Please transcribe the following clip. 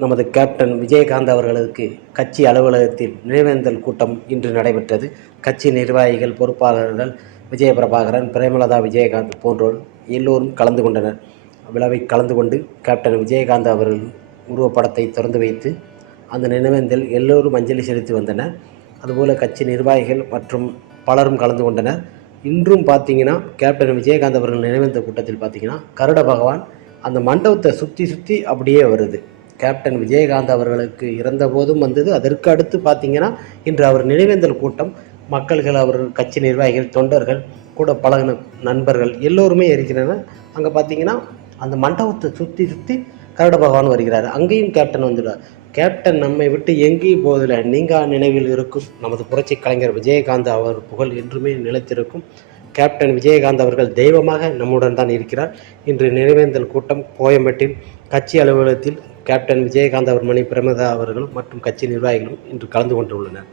நமது கேப்டன் விஜயகாந்த் அவர்களுக்கு கட்சி அலுவலகத்தில் நினைவேந்தல் கூட்டம் இன்று நடைபெற்றது. கட்சி நிர்வாகிகள், பொறுப்பாளர்கள், விஜயபிரபாகரன், பிரேமலதா விஜயகாந்த் போன்றோர் எல்லோரும் கலந்து கொண்டனர். விழாவில் கலந்து கொண்டு கேப்டன் விஜயகாந்த் அவர்களின் உருவப்படத்தை திறந்து வைத்து அந்த நினைவேந்தல் எல்லோரும் அஞ்சலி செலுத்தி வந்தனர். அதுபோல் கட்சி நிர்வாகிகள் மற்றும் பலரும் கலந்து கொண்டனர். இன்றும் பார்த்தீங்கன்னா கேப்டன் விஜயகாந்த் அவர்கள் நினைவேந்தல் கூட்டத்தில் பார்த்தீங்கன்னா கருட பகவான் அந்த மண்டபத்தை சுற்றி அப்படியே வருது. கேப்டன் விஜயகாந்த் அவர்களுக்கு இறந்த போதும் வந்தது. அதற்கு அடுத்து பார்த்தீங்கன்னா இன்று அவர் நினைவேந்தல் கூட்டம் மக்கள்கள், அவர் கட்சி நிர்வாகிகள், தொண்டர்கள், கூட பழகின நண்பர்கள் எல்லோருமே இருக்கிறனர். அங்கே பார்த்தீங்கன்னா அந்த மண்டபத்தை சுற்றி கருட பகவான் வருகிறார். அங்கேயும் கேப்டன் வந்துடுவார். கேப்டன் நம்மை விட்டு எங்கேயும் போவதில்லை, நீங்கா நினைவில் இருக்கும் நமது புரட்சி கலைஞர் விஜயகாந்த் அவர் புகழ் என்றுமே நிலைத்திருக்கும். கேப்டன் விஜயகாந்த் அவர்கள் தெய்வமாக நம்முடன் தான் இருக்கிறார். இன்று நினைவேந்தல் கூட்டம் கோயம்பேட்டில் கட்சி அலுவலகத்தில் கேப்டன் விஜயகாந்த் அவர் மனைவி பிரேமலதா அவர்களும் மற்றும் கட்சி நிர்வாகிகளும் இன்று கலந்து கொண்டுள்ளனர்.